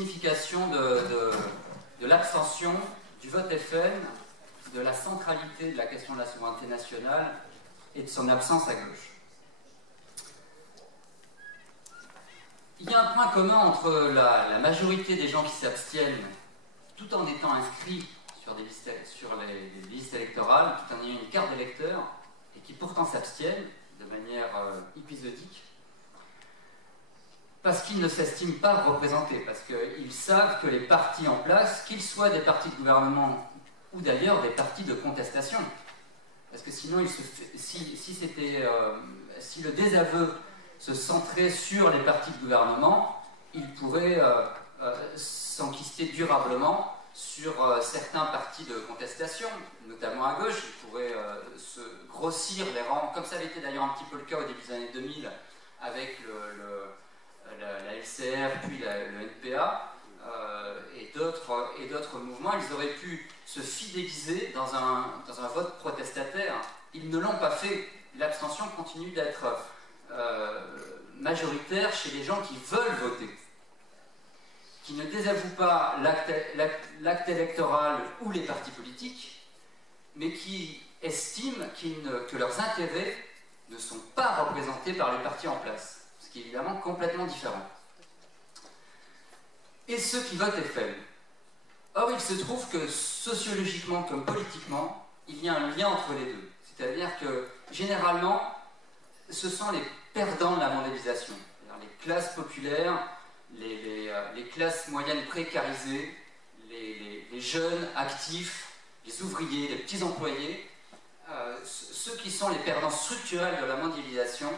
signification de l'abstention, du vote FN, de la centralité de la question de la souveraineté nationale et de son absence à gauche. Il y a un point commun entre la majorité des gens qui s'abstiennent, tout en étant inscrits sur les listes électorales, tout en ayant une carte d'électeur, et qui pourtant s'abstiennent de manière épisodique, parce qu'ils ne s'estiment pas représentés, parce qu'ils savent que les partis en place, qu'ils soient des partis de gouvernement ou d'ailleurs des partis de contestation, parce que sinon, si le désaveu se centrait sur les partis de gouvernement, il pourrait s'enquister durablement sur certains partis de contestation, notamment à gauche. Il pourrait se grossir les rangs, comme ça avait été d'ailleurs un petit peu le cas au début des années 2000 avec la LCR, puis le NPA et d'autres mouvements. Ils auraient pu se fidéliser dans un vote protestataire. Ils ne l'ont pas fait. L'abstention continue d'être majoritaire chez les gens qui veulent voter, qui ne désavouent pas l'acte électoral ou les partis politiques, mais qui estiment que leurs intérêts ne sont pas représentés par les partis en place, ce qui est évidemment complètement différent. Et ceux qui votent FN. Or, il se trouve que sociologiquement comme politiquement, il y a un lien entre les deux. C'est-à-dire que, généralement, ce sont les perdants de la mondialisation. Les classes populaires, les classes moyennes précarisées, les jeunes actifs, les ouvriers, les petits employés, ceux qui sont les perdants structurels de la mondialisation,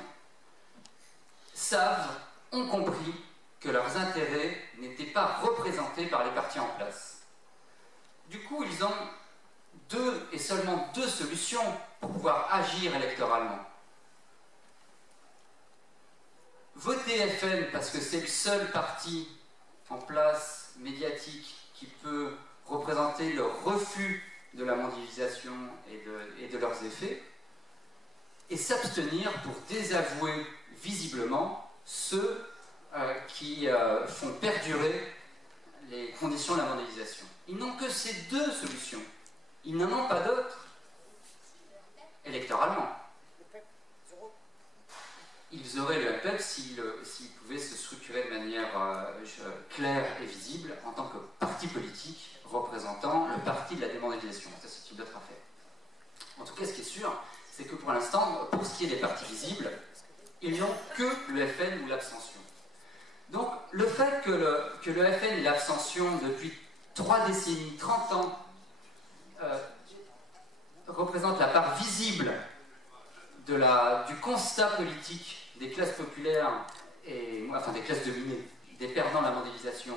ont compris que leurs intérêts n'étaient pas représentés par les partis en place. Du coup, ils ont seulement deux solutions pour pouvoir agir électoralement. Voter FN parce que c'est le seul parti en place médiatique qui peut représenter le refus de la mondialisation et de leurs effets, et s'abstenir pour désavouer visiblement ceux qui font perdurer les conditions de la mondialisation. Ils n'ont que ces deux solutions. Ils n'en ont pas d'autres, électoralement. Ils auraient le PEP s'ils pouvaient se structurer de manière claire et visible en tant que parti politique représentant le parti de la démondialisation. Ça, c'est une autre affaire. En tout cas, ce qui est sûr, c'est que pour l'instant, pour ce qui est des partis visibles, ils n'ont que le FN ou l'abstention. Donc, le fait que le FN et l'abstention, depuis 3 décennies, 30 ans, représentent la part visible du constat politique des classes populaires, des classes dominées, des perdants de la mondialisation,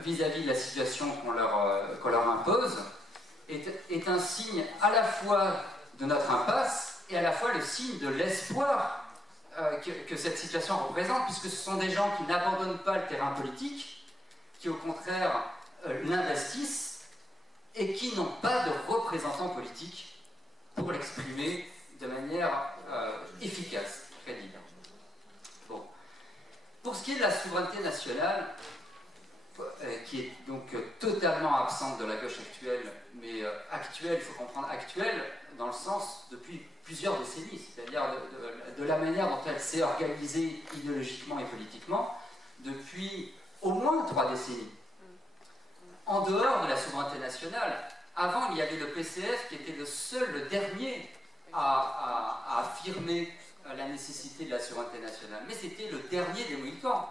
vis-à-vis de la situation qu'on leur impose, est un signe à la fois de notre impasse et à la fois le signe de l'espoir que cette situation représente, puisque ce sont des gens qui n'abandonnent pas le terrain politique, qui au contraire l'investissent et qui n'ont pas de représentants politiques pour l'exprimer de manière efficace, crédible. Bon. Pour ce qui est de la souveraineté nationale, qui est donc totalement absente de la gauche actuelle, mais actuelle, il faut comprendre actuelle dans le sens depuis plusieurs décennies, c'est-à-dire de la manière dont elle s'est organisée idéologiquement et politiquement depuis au moins 3 décennies. En dehors de la souveraineté nationale, avant il y avait le PCF qui était le dernier à affirmer la nécessité de la souveraineté nationale, mais c'était le dernier des Mohicans.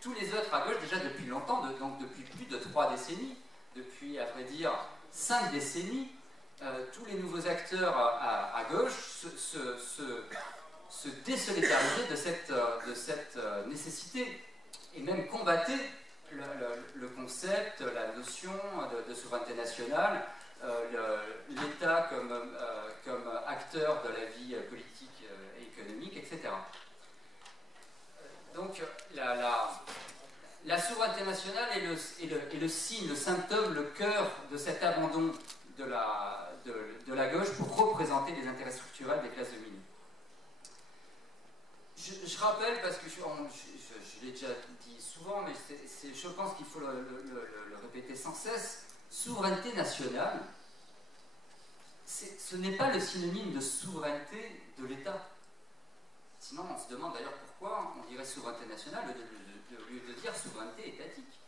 Tous les autres à gauche, déjà depuis longtemps, donc depuis plus de 3 décennies, depuis, à vrai dire, 5 décennies, tous les nouveaux acteurs à gauche se désolidarisaient de cette nécessité, et même combattaient le concept, la notion de souveraineté nationale, l'État comme acteur de la vie politique et économique, etc. Donc la souveraineté nationale est le signe, le symptôme, le cœur de cet abandon de la gauche pour représenter les intérêts structurels des classes dominées. je rappelle, parce que je l'ai déjà dit souvent, mais je pense qu'il faut le répéter sans cesse, souveraineté nationale, ce n'est pas le synonyme de souveraineté de l'État. Sinon, on se demande d'ailleurs pourquoi on dirait souveraineté nationale au lieu de dire souveraineté étatique,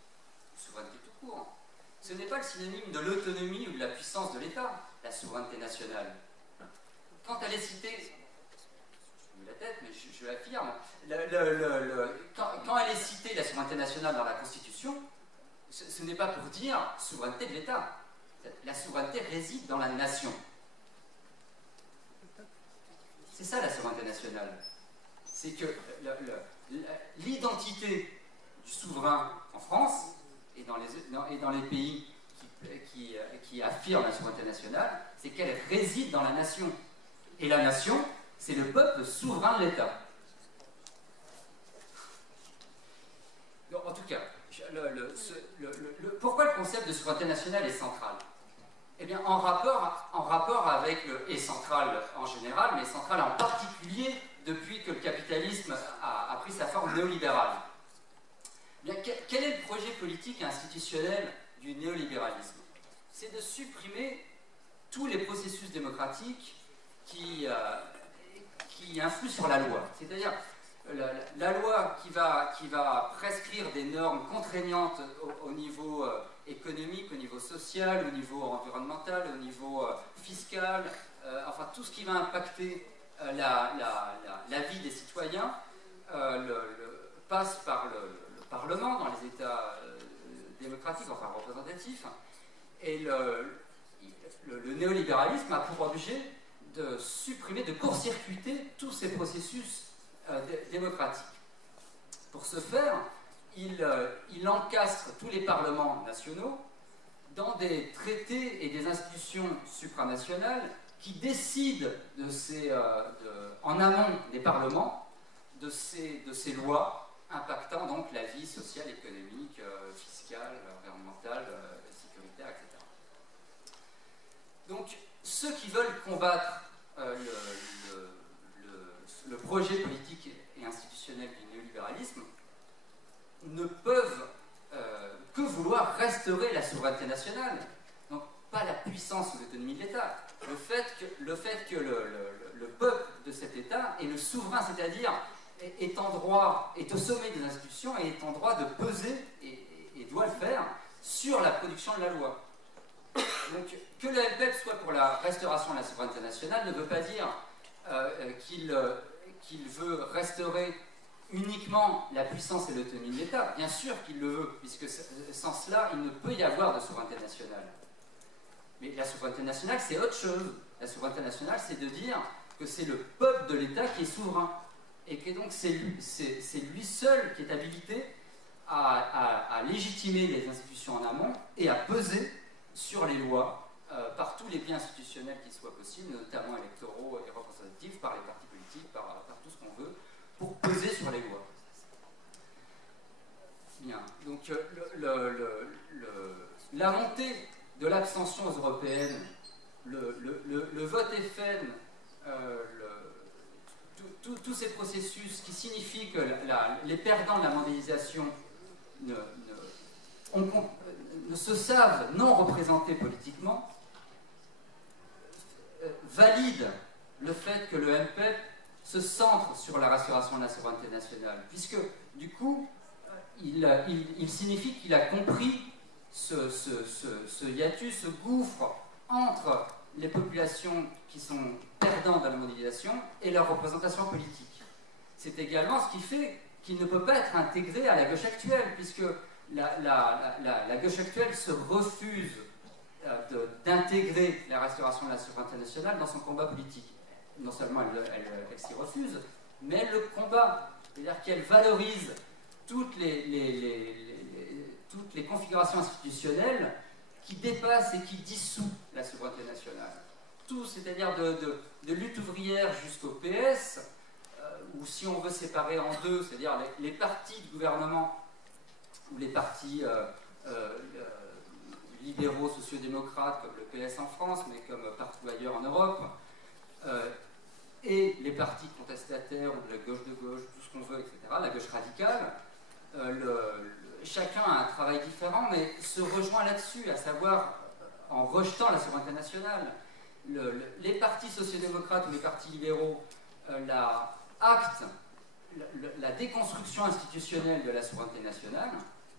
souveraineté tout court. Ce n'est pas le synonyme de l'autonomie ou de la puissance de l'État, la souveraineté nationale. Quand elle est citée, je mets la tête, mais je l'affirme, quand elle est citée, la souveraineté nationale dans la Constitution, ce n'est pas pour dire souveraineté de l'État. La souveraineté réside dans la nation. C'est ça la souveraineté nationale. C'est que l'identité du souverain en France et dans les pays qui affirment la souveraineté nationale, c'est qu'elle réside dans la nation. Et la nation, c'est le peuple souverain de l'État. En tout cas, pourquoi le concept de souveraineté nationale est central? Eh bien, en rapport avec et central en général, mais central en particulier depuis que le capitalisme a pris sa forme néolibérale. Eh bien, quel est le projet politique et institutionnel du néolibéralisme? C'est de supprimer tous les processus démocratiques qui influent sur la loi. C'est-à-dire la loi qui va prescrire des normes contraignantes au niveau économique, au niveau social, au niveau environnemental, au niveau fiscal, enfin tout ce qui va impacter la vie des citoyens passe par le Parlement dans les États démocratiques, enfin représentatifs, et le néolibéralisme a pour objet de supprimer, de court-circuiter tous ces processus démocratique. Pour ce faire, il encastre tous les parlements nationaux dans des traités et des institutions supranationales qui décident en amont des parlements de ces lois impactant donc la vie sociale, économique, fiscale, environnementale, sécuritaire, etc. Donc, ceux qui veulent combattre le projet politique et institutionnel du néolibéralisme ne peuvent que vouloir restaurer la souveraineté nationale, donc pas la puissance ou l'autonomie de l'État. Le fait que le peuple de cet État est le souverain, c'est-à-dire est au sommet des institutions et est en droit de peser, et doit le faire, sur la production de la loi. Donc, que le MPEP soit pour la restauration de la souveraineté nationale ne veut pas dire qu'il veut restaurer uniquement la puissance et l'autonomie de l'État. Bien sûr qu'il le veut, puisque sans cela, il ne peut y avoir de souveraineté nationale. Mais la souveraineté nationale, c'est autre chose. La souveraineté nationale, c'est de dire que c'est le peuple de l'État qui est souverain. Et que donc c'est lui seul qui est habilité à légitimer les institutions en amont et à peser sur les lois par tous les biais institutionnels qui soient possibles, notamment électoraux et représentatifs, par les partis politiques, par tout ce qu'on veut, pour peser sur les lois. Bien. Donc la montée de l'abstention européenne, le vote FN, tous ces processus qui signifient que les perdants de la mondialisation ne se savent non représentés politiquement, valide le fait que le MPEP se centre sur la restauration de la souveraineté nationale, puisque du coup, il signifie qu'il a compris ce hiatus, ce gouffre entre les populations qui sont perdantes de la mondialisation et leur représentation politique. C'est également ce qui fait qu'il ne peut pas être intégré à la gauche actuelle, puisque la gauche actuelle se refuse d'intégrer la restauration de la souveraineté nationale dans son combat politique. Non seulement elle s'y refuse, mais elle le combat. C'est-à-dire qu'elle valorise toutes les configurations institutionnelles qui dépassent et qui dissouent la souveraineté nationale. Tout, c'est-à-dire de lutte ouvrière jusqu'au PS, ou si on veut séparer en deux, c'est-à-dire les partis de gouvernement ou les partis libéraux sociodémocrates comme le PS en France, mais comme partout ailleurs en Europe, et les partis contestataires ou de la gauche, tout ce qu'on veut, etc., la gauche radicale, chacun a un travail différent, mais se rejoint là-dessus, à savoir, en rejetant la souveraineté nationale, les partis sociodémocrates ou les partis libéraux actent la déconstruction institutionnelle de la souveraineté nationale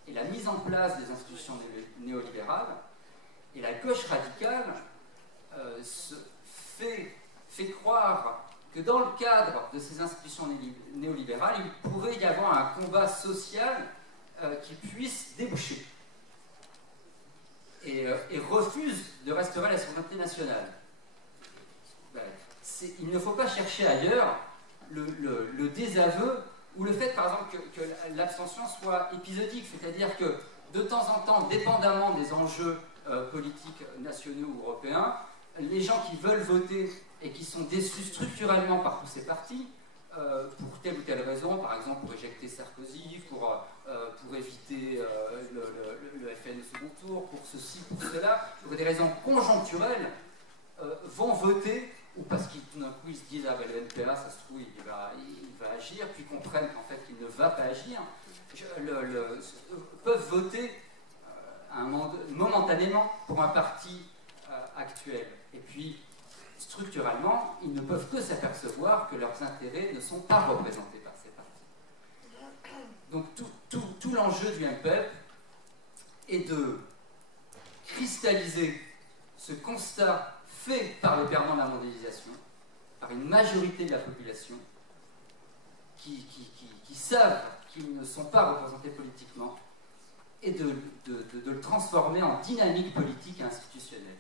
et la mise en place des institutions néolibérales, et la gauche radicale fait croire que dans le cadre de ces institutions néolibérales, il pourrait y avoir un combat social qui puisse déboucher, et refuse de restaurer la souveraineté nationale. Il ne faut pas chercher ailleurs le désaveu ou le fait, par exemple, que l'abstention soit épisodique, c'est-à-dire que de temps en temps, dépendamment des enjeux politiques nationaux ou européens, les gens qui veulent voter et qui sont déçus structurellement par tous ces partis, pour telle ou telle raison, par exemple pour éjecter Sarkozy, pour éviter le FN au second tour, pour ceci, pour cela, pour des raisons conjoncturelles, vont voter, ou parce qu'ils tout d'un coup ils se disent ah ben le NPA ça se trouve il va agir, puis comprennent qu'en fait il ne va pas agir, peuvent voter momentanément pour un parti actuel. Et puis structurellement, ils ne peuvent que s'apercevoir que leurs intérêts ne sont pas représentés par ces partis. Donc tout l'enjeu du MPEP est de cristalliser ce constat fait par les perdants de la mondialisation, par une majorité de la population qui savent qu'ils ne sont pas représentés politiquement, et de le transformer en dynamique politique et institutionnelle.